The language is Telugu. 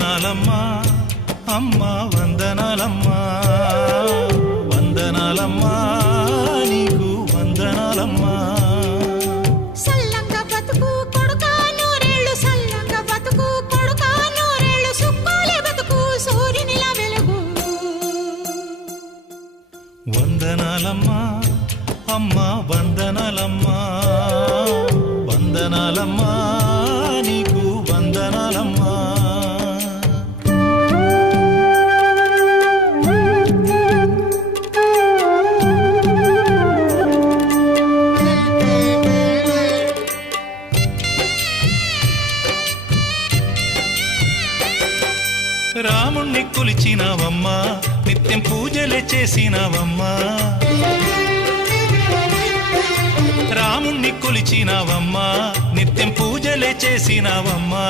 వందనాలమ్మా అమ్మా వందనాలమ్మా వందనాలమ్మా నీకు వందనాలమ్మా సల్లంగా బతుకు కొడుకా నూరేళ్ళు సల్లంగా బతుకు కొడుకా నూరేళ్ళు సుక్కోలే బతుకు సూర్యునిలా వెలుగు వందనాలమ్మా అమ్మా వందనాలమ్మా వందనాలమ్మా నీకు వందనాలమ్మా రాముణ్ణి కొలిచినావమ్మా నిత్యం పూజలే చేసినావమ్మా రాముణ్ణి కొలిచినావమ్మా నిత్యం పూజలే చేసినావమ్మా